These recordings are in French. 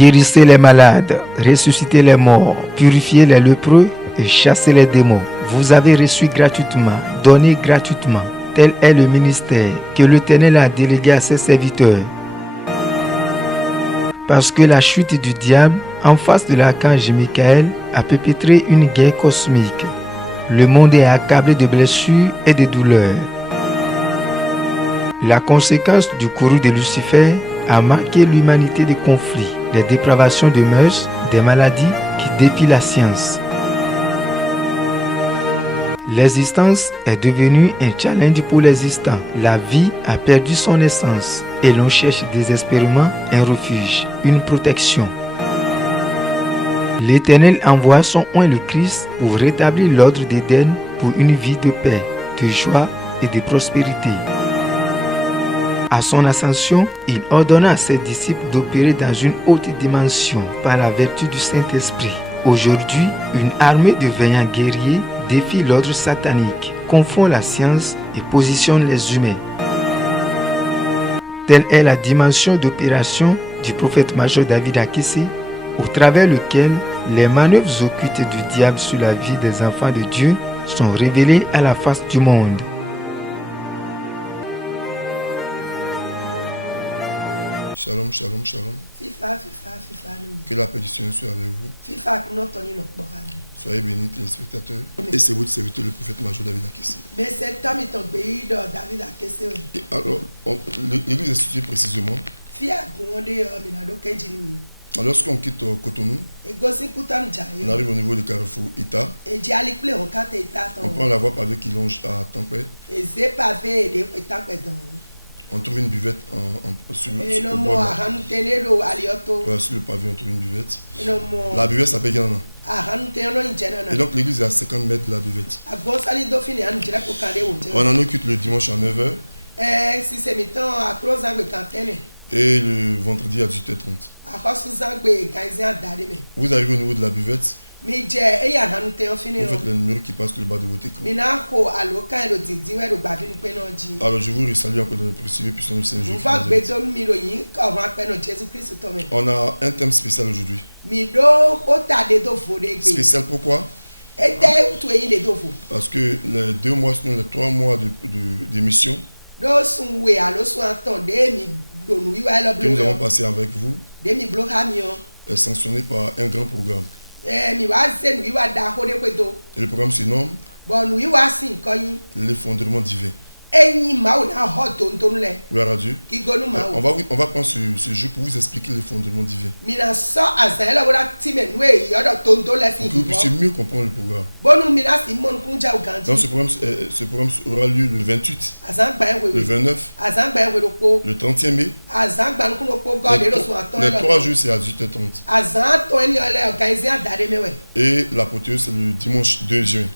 Guérissez les malades, ressuscitez les morts, purifiez les lépreux et chassez les démons. Vous avez reçu gratuitement, donné gratuitement. Tel est le ministère que l'Éternel a délégué à ses serviteurs. Parce que la chute du diable, en face de l'archange Michael, a perpétré une guerre cosmique. Le monde est accablé de blessures et de douleurs. La conséquence du courroux de Lucifer a marqué l'humanité des conflits, des dépravations de mœurs, des maladies qui défient la science. L'existence est devenue un challenge pour l'existant. La vie a perdu son essence et l'on cherche désespérément un refuge, une protection. L'Éternel envoie son oint le Christ pour rétablir l'ordre d'Éden pour une vie de paix, de joie et de prospérité. À son ascension, il ordonna à ses disciples d'opérer dans une haute dimension par la vertu du Saint-Esprit. Aujourd'hui, une armée de vaillants guerriers défie l'ordre satanique, confond la science et positionne les humains. Telle est la dimension d'opération du prophète major David Akessé, au travers lequel les manœuvres occultes du diable sur la vie des enfants de Dieu sont révélées à la face du monde. Shalom, shalom, shalom. Que la paix du Seigneur soit avec vous. Soyez bénis, téléspectateurs. Et c'est votre serviteur, le prophète major David Akessé. Alors, l'église est située précisément. Alors, lorsqu'on quitte Cotonou, on arrive au niveau du carrefour Ita. On prend la voie pavée qui longe à Tampere. On trouve une buvette sur le bord. Sur le pavillon, on trouve une buvette. La buvette s'appelle Ghana. Et donc l'église est à 50 mètres de la buvette. On en occupe le dimanche à 9h. Et le vendredi à 18h30. Vous arrivez au niveau de la buvette. Vous faites le numéro qui passe sur le bas de votre écran. Alors je vous salue encore dans le précieux puissant du Seigneur Jésus. On a un thème spécial aujourd'hui. Spécial pourquoi? Parce que les 2 mois, sinon les 3 mois d'émission que nous avons passé avec vous est sanctionné par un grand programme. Et le programme se nomme l'effondrement divin. Gloire à Dieu. On va prendre ce jour pour vous expliquer l'effondrement divin. Pour que vous puissiez mieux comprendre le programme. Donc ce programme aura lieu le 28, le 29, le 30e mai. Les 3 jours, c'est à 18h30. Et l'apothéose, c'est le dimanche 2 juin.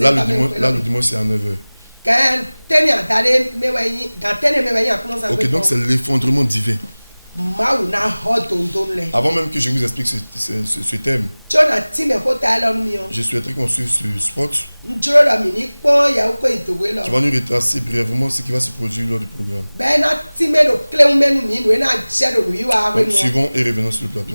Là, le dimanche, c'est à 9h. Ok, donc c'est l'effondrement divin. Avant même que je vous explique ce thème, je souhaiterais qu'on suive ce spot qui va nous retracer brièvement ce qui va se produire lors du programme. Donc, suivons et revenons sur le plateau.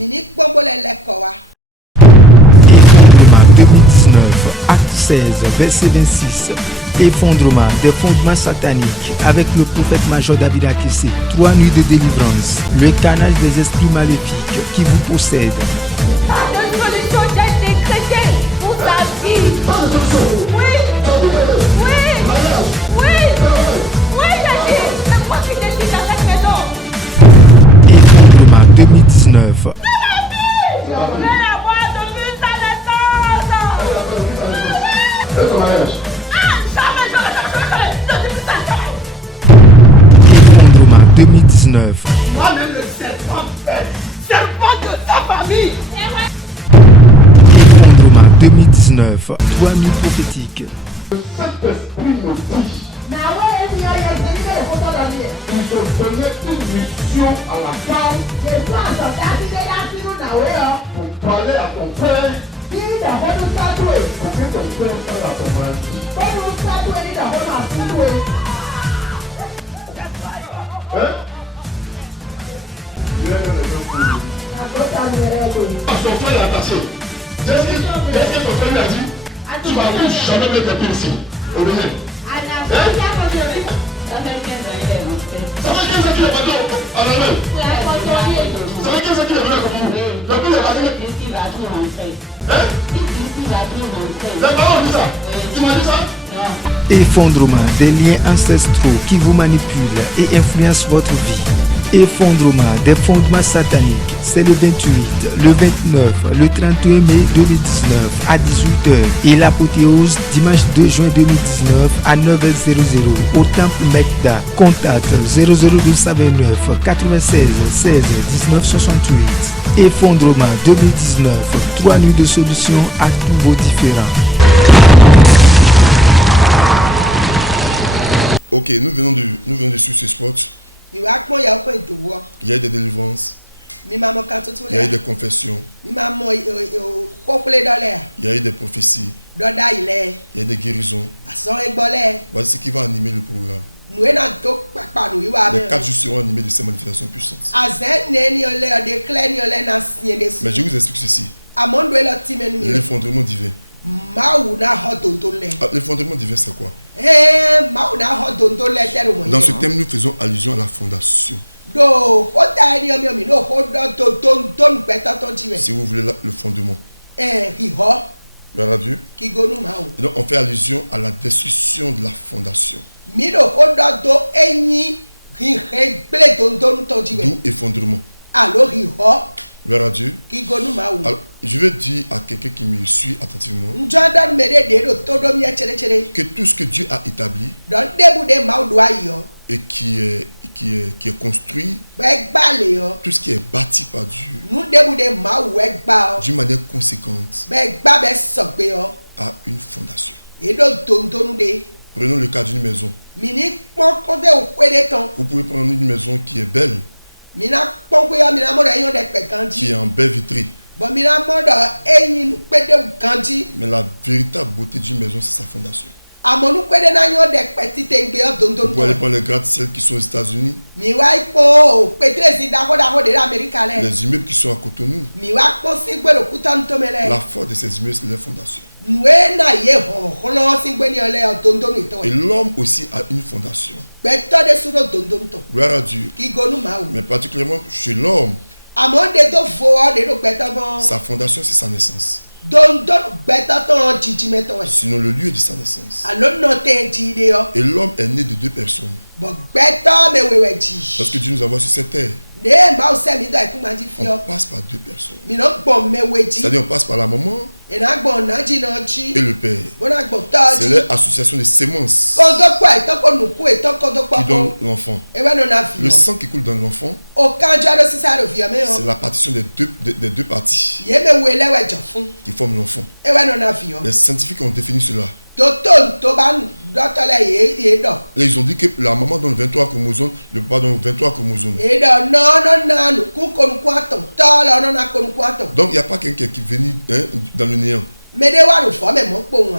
Effondrement 2019, acte 16, verset 26. Effondrement des fondements sataniques avec le prophète major David Akessé. 3 nuits de délivrance. Le carnage des esprits maléfiques qui vous possèdent. Pas de solution j'ai décrétée pour sa vie. Oui, j'ai dit, c'est moi qui décide dans cette maison. Effondrement 2019. C'est la vie. Je vais avoir depuis sa naissance. Effondrement 2019. Moi-même le serpent de sa famille. Effondrement 2019. 3 nuits prophétiques. Cet esprit me dit, il te donnait une mission à la femme pour parler à ton père. Pour que ton père parle à ton mari. Hein? Son frère est attaché. Qu'est-ce que ton frère lui a dit? Tu vas plus jamais mettre tes pieds ici. Obéis. Ça fait 15 ans qu'il est parti en Allemagne. Ça fait 15 ans qu'il est venu comme vous. Depuis il est parti. Les parents ont dit ça. Tu m'as dit ça? Effondrement des liens ancestraux qui vous manipulent et influencent votre vie. Effondrement des fondements sataniques. C'est le 28, le 29, le 31 mai 2019 à 18h et l'apothéose dimanche 2 juin 2019 à 9h00 au temple Mekda. Contact 00229 96 16 19 68. Effondrement 2019, 3 nuits de solution à tous vos différends. Ok, nous venons de suivre ce spot. Il y a eu des délivrances. Il y a eu des confessions. Il y a eu des prophéties. Il y a eu des guérisons. Voici ce qui va animer le programme. Les 4 jours seront animés de ces manifestations puissantes. Mais je vous explique ceci. L'effondrement divin. L'effondrement divin, c'est quoi? Dans ce thème, nous faisons allusion à la fondation. Si vous voulez le fondement. Gloire à Dieu. Et donc, on fait allusion à la destruction de la fondation. D'où effondrement. Gloire à Dieu. Alors, je veux dire à quelqu'un qui me suit attentivement que tout ce que Dieu a établi et qui est construit, tout ce qui est bâti par Dieu d'une manière conséquente a une fondation. Prenons le cas d'une maison. Vous pouvez prendre une maison qui est belle, qui est en baie vitrée. Mais la véritable beauté d'une maison, c'est sa fondation. Vous pouvez aller prendre les gratte-ciel qui sont aux États-Unis, les immeubles qui sont à Cotonou. La force de ces immeubles, c'est leur fondation. Et l'homme aussi a une fondation. Gloire à Dieu. Mais particulièrement chez l'homme, sa fondation, c'est sa naissance. Sinon le lieu de sa naissance. Et l'homme est né de 2 personnes. Lorsque Dieu nous envoie sur cette terre, on passe par 2 personnes. C'est-à-dire on passe par la maman et le père. C'est l'association de sémences qui donne l'enfant. Le sang qui coule dans l'enfant, c'est la partition des deux parties qui forment l'enfant. Les scientifiques ont défini cela. Et ils ont dit que la maman donne 23 chromosomes, le papa donne 23 chromosomes. Donc il n'y a pas quelqu'un qui est venu dans le néant.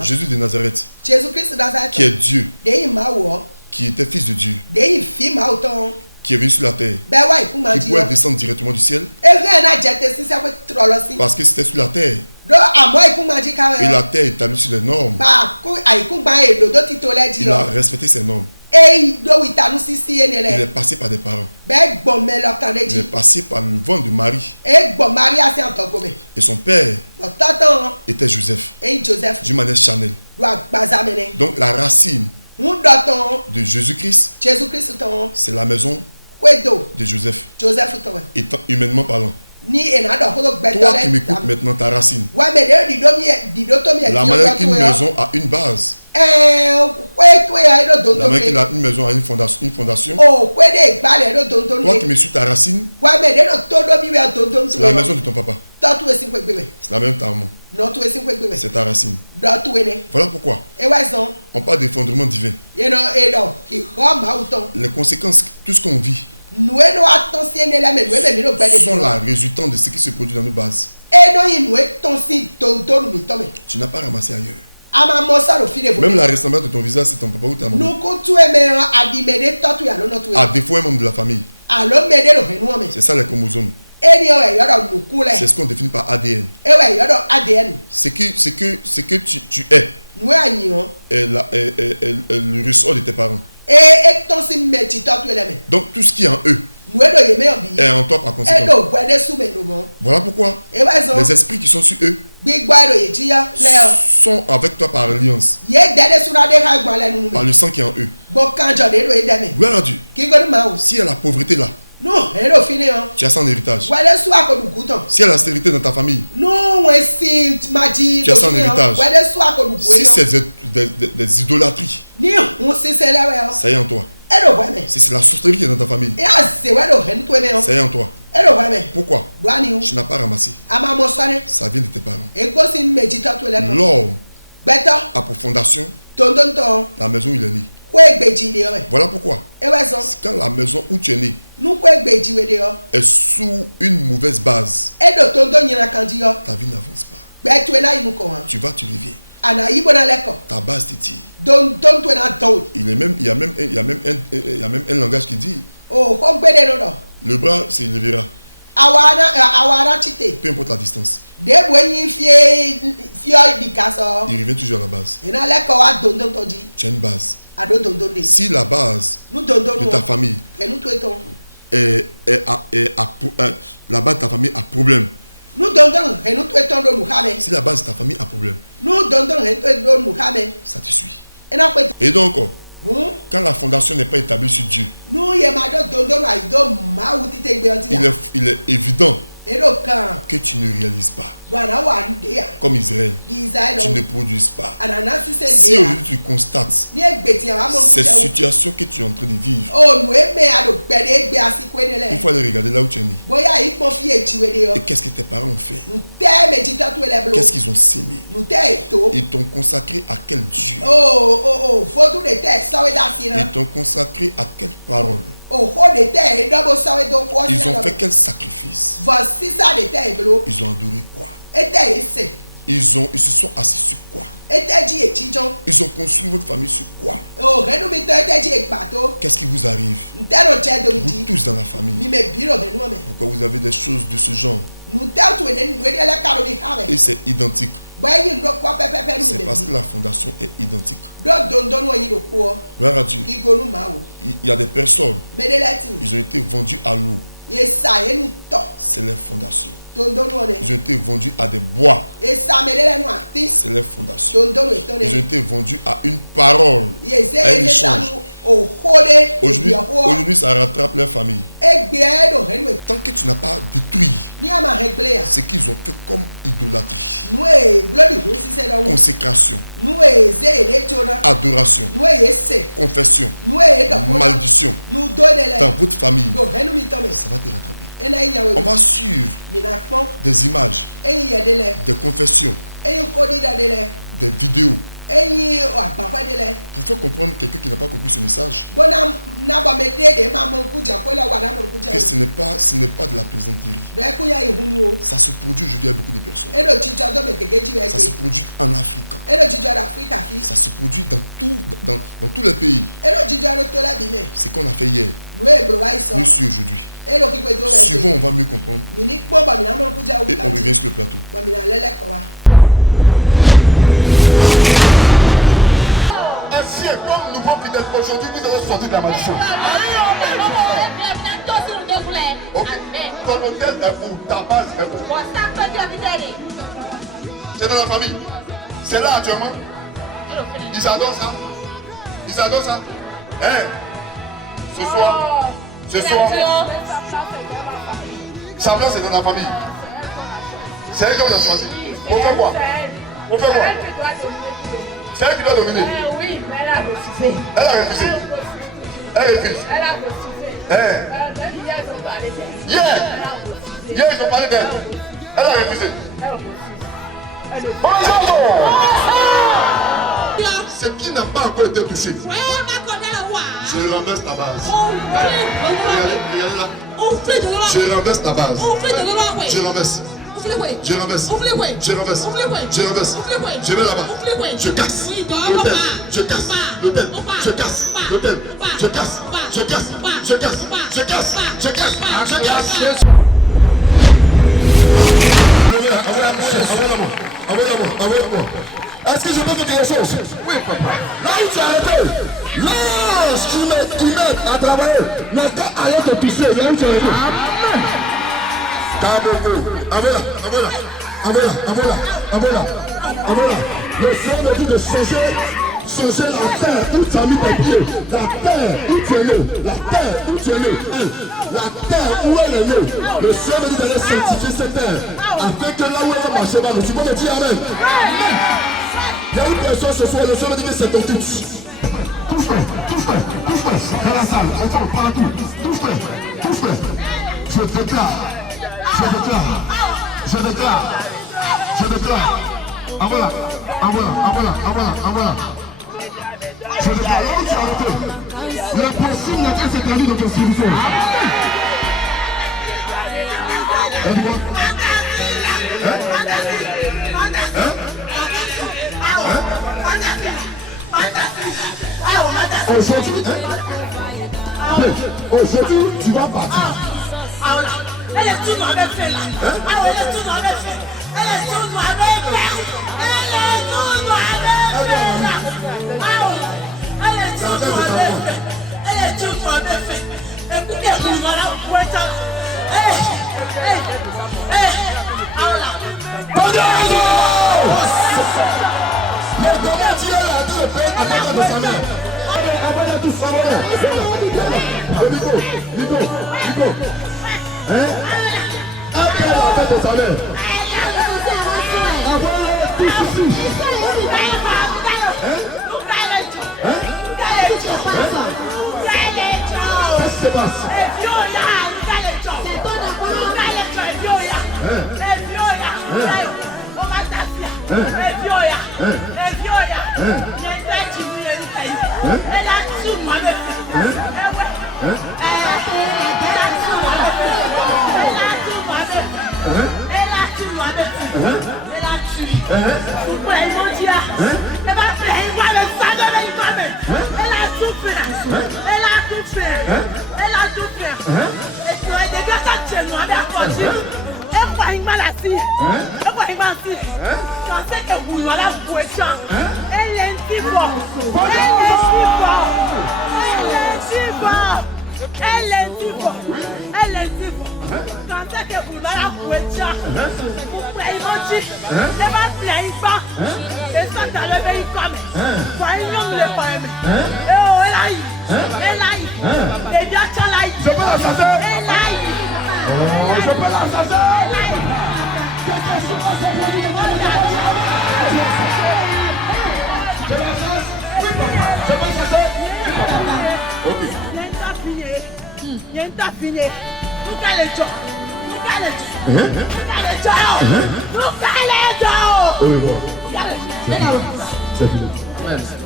Jésus de Nazareth, qui est Dieu, qui était fils de Dieu, qui est venu sur la terre, qui pouvait descendre directement du ciel, parce que c'était sur la terre. Et la terre établie sur les normes. Il a respecté ses normes. Il est passé par des parents. Il est passé par le ventre de Marie. Et son père était Joseph. D'une manière charnelle. Donc la racine de Jésus-Christ, c'est la maison de Joseph. Étant humainement parlant. Toi qui m'écoutes maintenant, ta racine. La manière qu'une maison a une base. La manière qu'une maison a une fondation. Toi qui me suis, ta racine, c'est la maison de ton papa. C'est la maison de ta maman. C'est ta racine. Voilà pourquoi on parle d'effondrement divin. Les conséquences, tout ce qu'on vit, sont la résultante de ce qui se produit dans nos bases. Tu n'as pas ramassé ailleurs. Même la ressemblance de ton visage, c'est ton papa ou ta maman. À défaut, un membre de la famille. C'est ça les chromosomes. C'est ce qu'on définit par ADN. Ce que tu es. Le ressort de tes parents. Donc tout ce qui est en eux est en toi par conséquent. Voilà pourquoi les esprits qui sont sur eux sont avec toi par alliance, par le sang qui est en eux. Gloire à Dieu. Si il y a la pauvreté là, tu as ça en héritage. Si il y a la stérilité dans ta famille, tu as ça en héritage. Si c'est des idolâtries, ça y est en toi. Si c'est la sorcellerie qui est dans ta famille, ça y est en toi. Pourquoi? Tu n'as pas ramassé. Ça vient de tes parents. L'homme a pour fondation la maison où il est né. Voilà pourquoi. Quand la maison où tu es né est sous une mauvaise base, ta vie n'avance pas. Tu vas, tu reviens. Ta base te tire. Il y a même un langage qui dit le bras s'élèvera. Peu importe la distance. Il revient toujours à la base. Tu as une base. Si la base de ta famille la base de ta famille a problème. Si la base de ta famille a problème, ça te suit. Et donc, quand la fondation n'est pas établie sur Dieu, il est évident que tu ne réalises pas. Comme Israël, tu ne produis pas. Si aujourd'hui tu constates cette situation que tu es en train de vivre, il faut aller regarder là où tu es né. Et qu'est-ce que tes parents ont fait? Qu'est-ce qu'ils ont sémé? Ils t'ont consacré à quel Dieu? Ils t'ont consacré à quelle parole? Ils ont fait quel sacrifice? Ils ont adoré quoi? Ils se sont assis sur quoi? Ils ont construit votre famille sur quoi? Qu'est-ce qui vous arrive? Vous tous dans la famille. Pourquoi vous avez des choses de ce genre? Et c'est identique. C'est parce que la fondation est identique. Gloire à Dieu. Il y a des personnes, ils ont été vendus à l'eau. C'est les fondations. Ils ont été vendus à des bois. C'est les fondations. Ils ont été vendus à une parole, à un échange. Aujourd'hui, ça rattrape leur famille. Tant que tu n'as pas détruit ce qu'ils ont fait comme idolâtrie, consécration, adoration, confession, malédiction dans votre famille, ça va te rattraper. On va suivre des images, des confessions, des vidéos, pour faire comprendre quelqu'un qui n'a pas compris ce message que ce n'est pas de la plaisanterie. Ça se produit aujourd'hui avec beaucoup de personnes. Ça se produit en Afrique. Ça se produit dans tous les pays. Ce qu'on a fait hier, nous suivons aujourd'hui. Souvent on va mieux comprendre et on revient sur le plateau. Ainsi est comme nouveau fidèle. Aujourd'hui, vous allez sortir de la malédiction. Ok. Ton hôtel est où? Ta base est où? C'est dans la famille. C'est là actuellement. Ils adorent ça. Ils adorent ça. Hey. Ce soir. Sa place est dans la famille. C'est elle qui va choisir. Pour faire quoi? C'est elle qui doit dominer. Oui, mais elle a refusé. Elle a refusé. Elle refuse. Elle a refusé. Hier, ils ont parlé d'elle. Elle a refusé. Ce qui n'a pas encore été touché. Je renverse ta base. Je renverse ta base. Je renverse. Je renverse. Je renverse. Je renverse. Je vais là-bas. Je casse. Je casse. Le thème. Je casse. Le thème. Je casse. Je casse. Je casse. Je casse. Je casse. Je casse. Est-ce que je peux dire quelque chose? Oui, papa. Là où tu as arrêté, lorsqu'il met à travailler, n'a qu'à aller te pisser. Là où tu as arrêté. Amen. Le Seigneur me dit de changer la terre où tu as mis tes pieds. La terre où tu es né. La terre où tu es né. La terre où elle est née. Le Seigneur me dit d'aller sanctifier cette terre. Afin que là où elle va marcher, tu peux me dire Amen. Il y a une personne ce soir, le Seigneur me dit que c'est ton tout. Touche-le. Dans la salle, au fond, partout. Touche-le. Je déclare. Ah voilà. Je déclare, là où tu as arrêté, l'impossible n'a qu'à s'établir dans ton service. Aujourd'hui, tu vas partir. Elle est tout noire avec fait là. Elle est tout noire avec fait. Elle est tout noire avec fait. Elle est tout noire avec fait là. Elle est tout noire avec fait. Elle est tout noire avec fait. Écoutez, vous voilà, vous pouvez ça.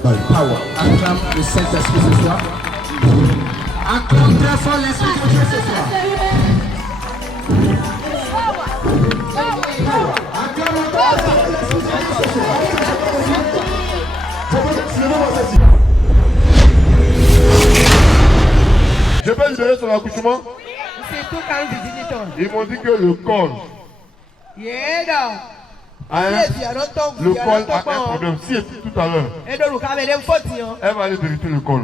By the power, acclame le Saint-Esprit ce soir. Accordez son esprit ce soir. Je peux libérer son accouchement. Ils m'ont dit que le col. Le col a un problème. Si elle dit tout à l'heure, elle va aller vérifier le col.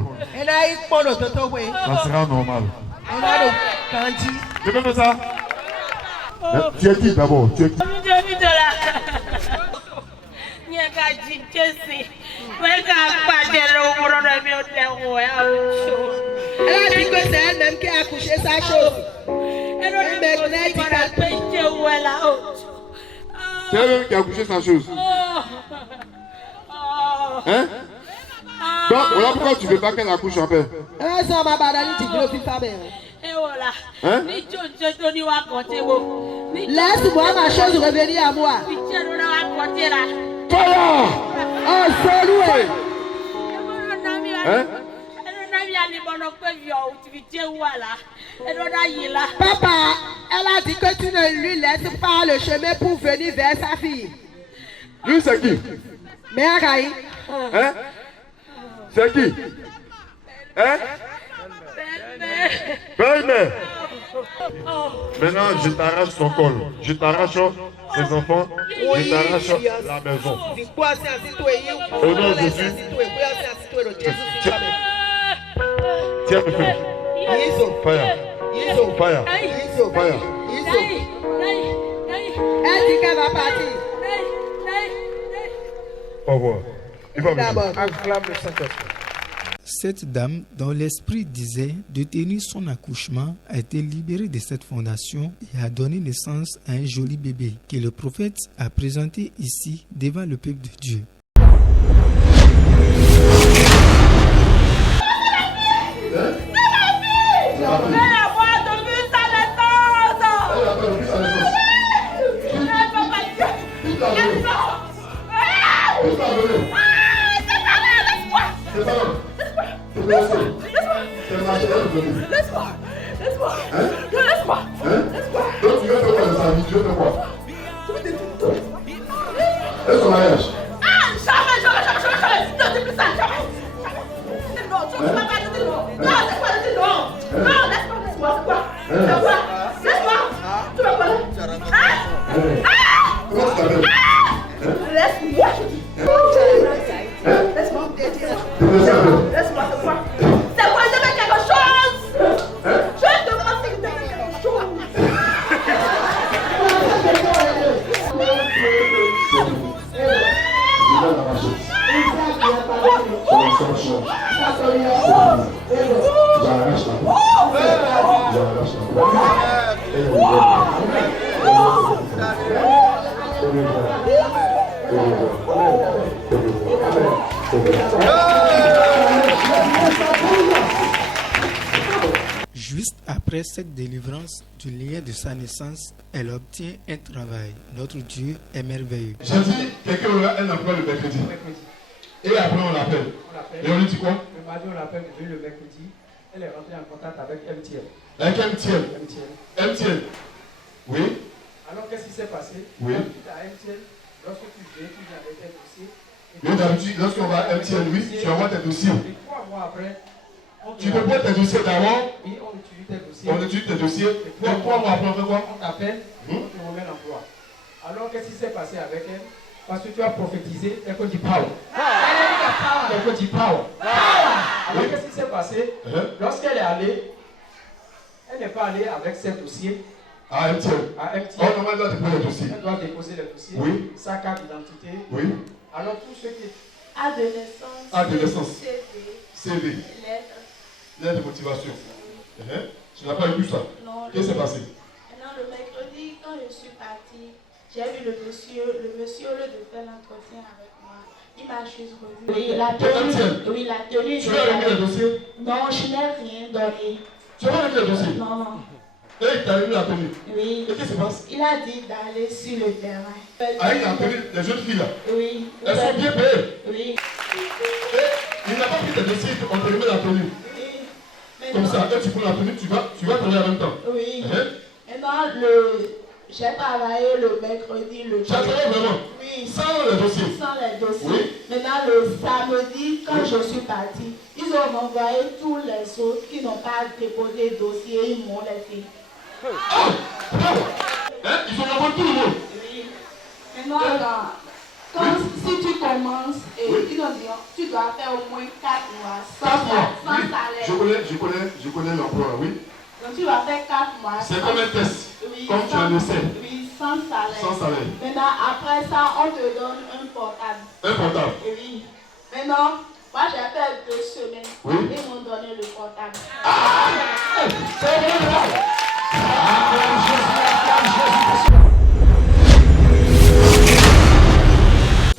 Ça sera normal. Tu peux faire ça? Tu es qui d'abord? Tu es qui? Elle a dit que c'est elle-même qui a accouché sa chose. C'est elle-même qui a accouché sa chose. Hein? Donc, voilà pourquoi tu ne veux pas qu'elle accouche en paix. Hein? Laisse-moi ma chose revenir à moi. Fire! Oh, salut! Hein? Papa, elle a dit que tu ne lui laisses pas le chemin pour venir vers sa fille. Lui, c'est qui? Mère Aïe. Hein? C'est qui? Hein? Belle-mère. Maintenant, je t'arrache son col. Je t'arrache ses enfants. Je t'arrache la maison. Au nom de Jésus. Tiens le feu. Fire. Fire. Fire. Elle dit qu'elle va partir. Au revoir. Il va D'abord. Cette dame, dont l'esprit disait de tenir son accouchement, a été libérée de cette fondation et a donné naissance à un joli bébé que le prophète a présenté ici devant le peuple de Dieu. Juste après cette délivrance du lien de sa naissance, elle obtient un travail. Notre Dieu est merveilleux. J'ai dit, quelqu'un aura un emploi le mercredi. Et après on l'appelle. Et on lui dit quoi? Le mardi on l'appelle, le mercredi, elle est rentrée en contact avec MTL. Avec MTL? MTL. Oui. Alors qu'est-ce qui s'est passé? Oui. À MTL, lorsque tu viens avec un dossier. Oui, d'habitude, lorsqu'on va à MTL, oui, tu envoies tes dossiers. Et 3 mois après, tu peux prendre tes dossiers d'abord. Oui, on étudie tes dossiers. On étudie tes dossiers. Et 3 mois après, on fait quoi? On t'appelle, on te remet l'emploi. Alors qu'est-ce qui s'est passé avec elle? Parce que tu as prophétisé, elle dit power. Elle dit power. Alors qu'est-ce qui s'est passé? Lorsqu'elle est allée, elle n'est pas allée avec ses dossiers. À MTL. Oh non, elle doit déposer les dossiers. Elle doit déposer les dossiers. Oui. Sa carte d'identité. Oui. Alors tout ce qui est A de naissance. CV. Lettre de motivation. Tu n'as pas eu tout ça? Non. Qu'est-ce qui s'est passé? Maintenant, le mercredi, quand je suis partie, j'ai vu le monsieur, au lieu de faire l'entretien avec moi, il m'a juste revu. Oui, la tenue. Tu as remis le dossier? Non, je n'ai rien donné. Tu n'as pas remis le dossier? Non. Et il t'a remis la tenue? Oui. Et qu'est-ce qui se passe? Il a dit d'aller sur le terrain. Avec la tenue, les jeunes filles là? Oui. Elles sont bien payées? Oui. Et il n'a pas pris tes dossiers, on t'a remis la tenue. Oui. Comme ça, quand tu prends la tenue, tu vas travailler en même temps. Oui. Maintenant, j'ai travaillé le mercredi, le Tu as travaillé vraiment? Oui. Sans les dossiers? Sans les dossiers. Oui. Maintenant, le samedi, quand je suis partie, ils ont envoyé tous les autres qui n'ont pas déposé le dossier, ils m'ont laissé. Ah! Bravo! Ils ont envoyé tout le monde? Oui. Maintenant, si tu commences, ils ont dit, tu dois faire au moins 4 mois sans salaire. Je connais l'emploi, oui. Donc tu dois faire 4 mois. C'est comme un test. Oui, comme tu en essaies. Oui, sans salaire. Sans salaire. Maintenant, après ça, on te donne un portable. Un portable? Oui. Maintenant, moi j'ai fait 2 semaines. Oui. Ils m'ont donné le portable. Ah! C'est vrai!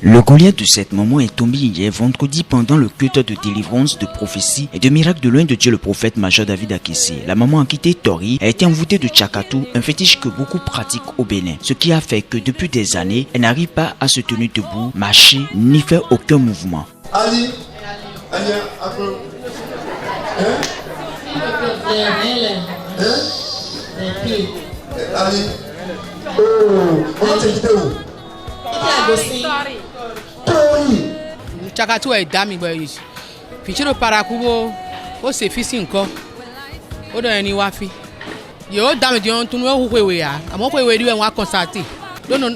Le Goliath de cette maman est tombé hier vendredi pendant le culte de délivrance, de prophétie et de miracle de l'un de Dieu, le prophète major David Akessé. La maman a quitté Tori, a été envoûtée de Tchakatou, un fétiche que beaucoup pratiquent au Bénin. Ce qui a fait que depuis des années, elle n'arrive pas à se tenir debout, marcher, ni faire aucun mouvement. Ali, un peu. Allez. Oh, on te dit où? Chakatu est dami boy. Pichiro parakubo o se fisi nko. O do eni wa fi. Yo dami di on tunu o hwewe ya. Amo hwewe di wa constater. Do no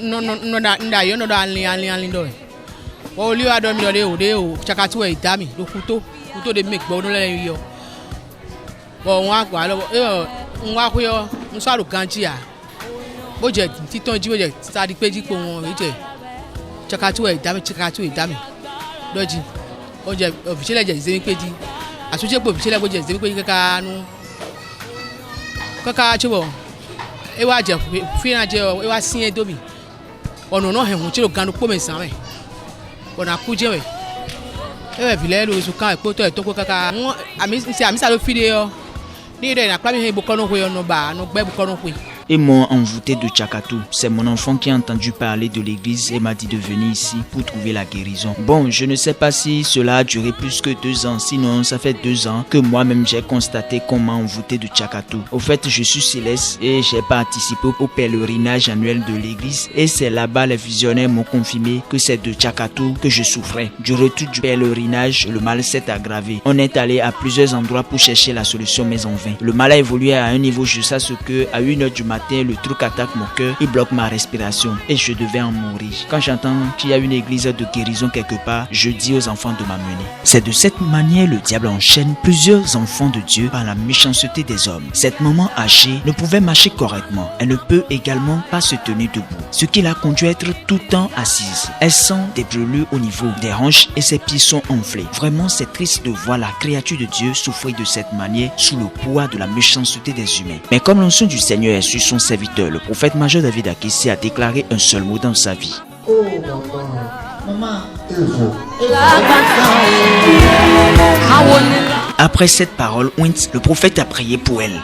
da yo no da anlin do. O li wa do mi do de o chakatu est dami do kuto de make bo no le yo. Bo won agba lo nwa ko yo nsaru ganji ya. Bo je titon ji bo je sadi peji po won je. Chakatu est dami. Doji oje officiel je ze mi peji asuje po officiel bo je ze mi peji kaka chibo e wa je fi na je e wa sin edomi ono no hehun chiro ganu po me san me ona ku je we e vile lo su kan epo to ko kaka ami sa lo fi de yo ni de na pa mi he bo kono hwe no ba no gbe bo kono hwe. Et moi, envoûté de Chakatu, c'est mon enfant qui a entendu parler de l'église et m'a dit de venir ici pour trouver la guérison. Bon, je ne sais pas si cela a duré plus que 2 ans, sinon ça fait 2 ans que moi-même j'ai constaté qu'on m'a envoûté de Chakatu. Au fait, je suis céleste et j'ai participé au pèlerinage annuel de l'église et c'est là-bas les visionnaires m'ont confirmé que c'est de Chakatu que je souffrais. Du retour du pèlerinage, le mal s'est aggravé. On est allé à plusieurs endroits pour chercher la solution mais en vain. Le mal a évolué à un niveau jusqu'à ce que à 1h du matin, le truc attaque mon cœur, il bloque ma respiration et je devais en mourir. Quand j'entends qu'il y a une église de guérison quelque part, je dis aux enfants de m'amener. C'est de cette manière le diable enchaîne plusieurs enfants de Dieu par la méchanceté des hommes. Cette maman âgée ne pouvait marcher correctement. Elle ne peut également pas se tenir debout, ce qui l'a conduit à être tout le temps assise. Elle sent des brûlures au niveau des hanches et ses pieds sont enflés. Vraiment, c'est triste de voir la créature de Dieu souffrir de cette manière sous le poids de la méchanceté des humains. Mais comme l'onction du Seigneur est sur son serviteur, le prophète major David Akessi a déclaré un seul mot dans sa vie. Oh maman. Après cette parole, le prophète a prié pour elle.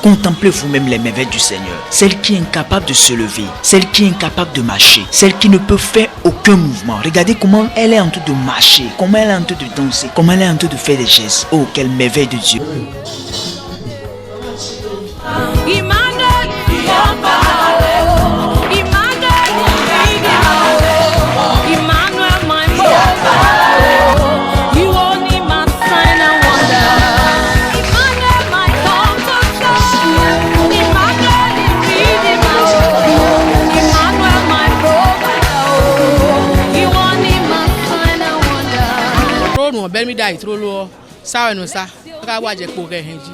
Contemplez vous-même les merveilles du Seigneur. Celle qui est incapable de se lever, celle qui est incapable de marcher, celle qui ne peut faire aucun mouvement. Regardez comment elle est en train de marcher, comment elle est en train de danser, comment elle est en train de faire des gestes. Oh, quelle merveille de Dieu. Belmi dai trolo sawe no sa ka waje ko ke henji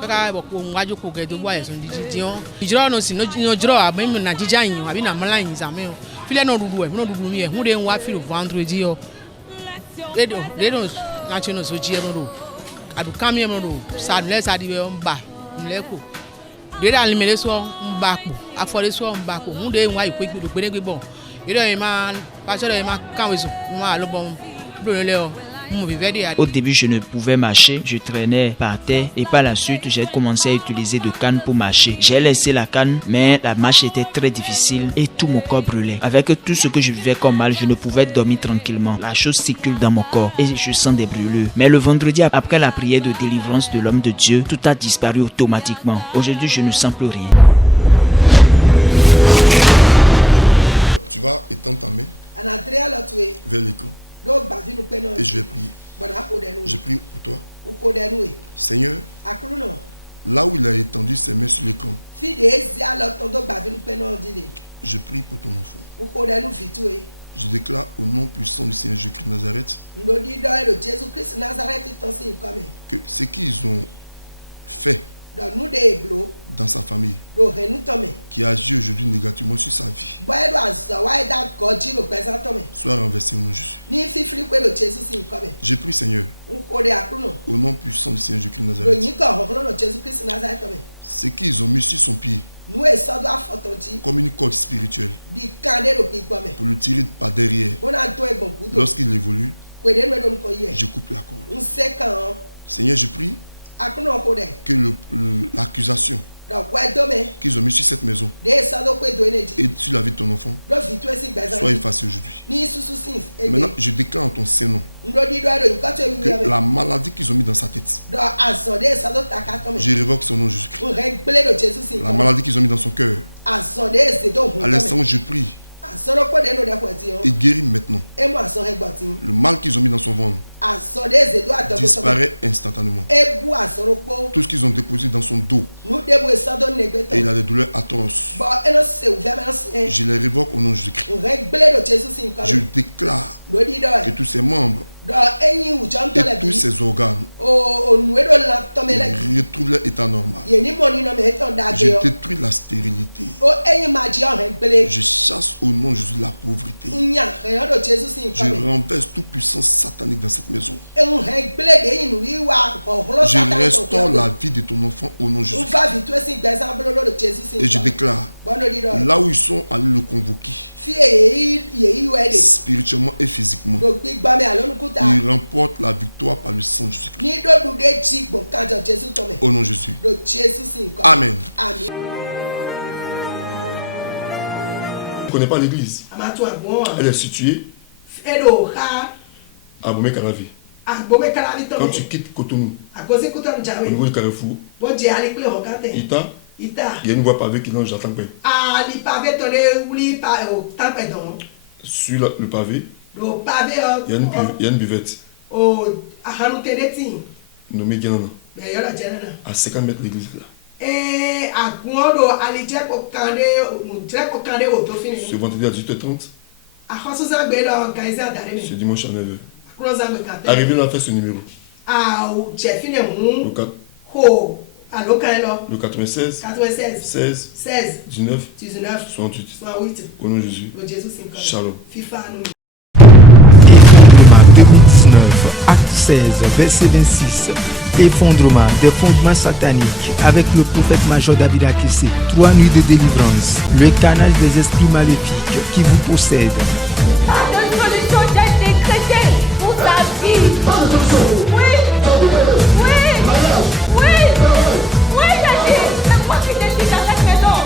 ka bo ko waje ko ke do bo yeso ndiji on ijiro no si no jiro abi mi na jija yin abi na mala yin za me o file no dudu e no dudu mi e hu de nwa feel vendredi o they don't national so ji e mo do adu kam e mo do sa le sa di be on ba mleko de da limele so mba po afore so mba ko hu de nwa ipo gbe do gbe bon iro yin ma pa so de ma kan we so ma lo bon do le o. Au début, je ne pouvais marcher, je traînais par terre et par la suite, j'ai commencé à utiliser de canne pour marcher. J'ai laissé la canne, mais la marche était très difficile et tout mon corps brûlait. Avec tout ce que je vivais comme mal, je ne pouvais dormir tranquillement. La chose circule dans mon corps et je sens des brûlures. Mais le vendredi, après la prière de délivrance de l'homme de Dieu, tout a disparu automatiquement. Aujourd'hui, je ne sens plus rien. Tu vas étendre ta main vers l'écran. Et je vais prier. Je prie pour toi. Seigneur, là où il a étendu ses mains sur l'écran, je prie pour ton enfant. Je déclare au nom puissant du Seigneur Jésus-Christ de Nazareth que ce qu'ils ont fait dans sa famille, qui agit aujourd'hui négativement sur sa vie, soit renversé au nom de Jésus. Je prie, Seigneur, au nom puissant du Seigneur Jésus-Christ de Nazareth, ce qu'ils ont mis sur son pied comme une corde spirituelle pour le tirer par derrière lorsqu'il évolue, je coupe la corde. Seigneur, je prie que l'accusation qu'ils ont mis sur cette maison et sur la vie de ton enfant soit effacé aujourd'hui. Maintenant, je déclare en ton Saint-Nom que la maladie qu'ils ont mis dans sa tête, je révoque son nom Jésus-Christ. La maladie qu'ils ont mis dans son cœur, à l'instant où je prie, il guérit maintenant. Le mal qu'ils ont mis dans son ventre disparaît instantanément. Tout ce qu'ils ont déposé dans son dos, et il a des douleurs atroces, je les révoque au nom de Jésus-Christ. Je déclare que tous ses membres et tous ses organes retrouvent leur état normal. Je détruis la stérilité. Je chasse au nom de Jésus la pauvreté. Je renverse toute puissance satanique dans cette maison. Je restaure la vie de ton enfant au nom de Jésus. Et je déclare, là où ils sont allés le convoquer, spirituellement et physiquement, il remporte la victoire par le sang de Jésus-Christ. Au nom de Jésus. Amen. Tu ne connais pas l'église? Elle est située à Bomé-Caravi. Quand tu quittes Cotonou, au niveau du carrefour, il y a une voie pavée qui longe j'attends pas. Sur le pavé, il y a une buvette nommée Guénana. À 50 mètres de l'église là. Ce vendredi à 18h30. Ce dimanche à 9h. Arrivé là, fait ce numéro. Le 96 16 19 68. Au nom de Jésus. Shalom. Effondrement 2019, acte 16, verset 26. Effondrement des fondements sataniques avec le prophète major David Akessé. 3 nuits de délivrance. Le carnage des esprits maléfiques qui vous possèdent. Pas de solution, j'ai décrété pour ta vie. Oui, oui, oui, oui, j'ai dit, c'est moi qui décide dans cette maison.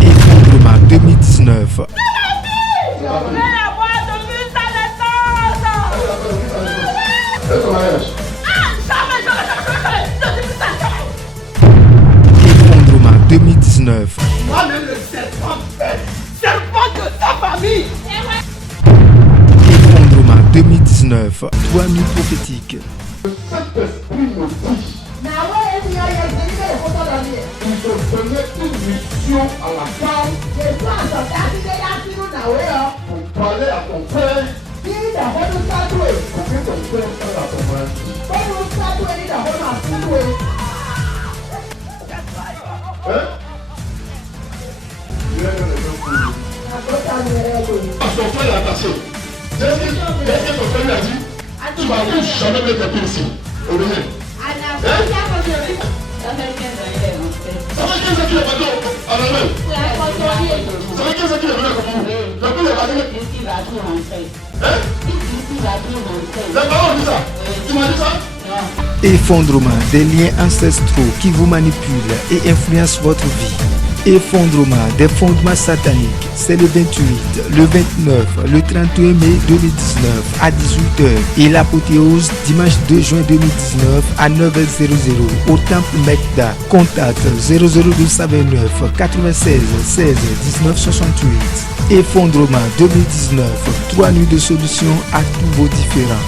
Effondrement 2019. C'est la vie. Je vais avoir depuis sa naissance. C'est ton mariage. Effondrement 2019. Moi-même le serpent de sa famille. Effondrement 2019. 3 nuits prophétiques. Saint-Esprit me dit, il te donnait une mission à la femme pour parler à ton père. Pour que ton père parle à ton mari. Hein? Son frère l'a attaché. Qu'est-ce que ton frère lui a dit? Tu vas plus jamais mettre tes pieds ici. Au Bénin. Ça fait 15 ans qu'il est parti en Allemagne. Ça fait 15 ans qu'il est venu comme vous. Depuis il est parti. Hein? Les parents disent ça. Tu m'as dit ça? Effondrement des liens ancestraux qui vous manipulent et influencent votre vie. Effondrement des fondements sataniques. C'est le 28, le 29, le 31 mai 2019 à 18h et l'apothéose dimanche 2 juin 2019 à 9h00 au temple Mekda. Contact 00229 96 16 19 68. Effondrement 2019. 3 nuits de solution à tous vos différends.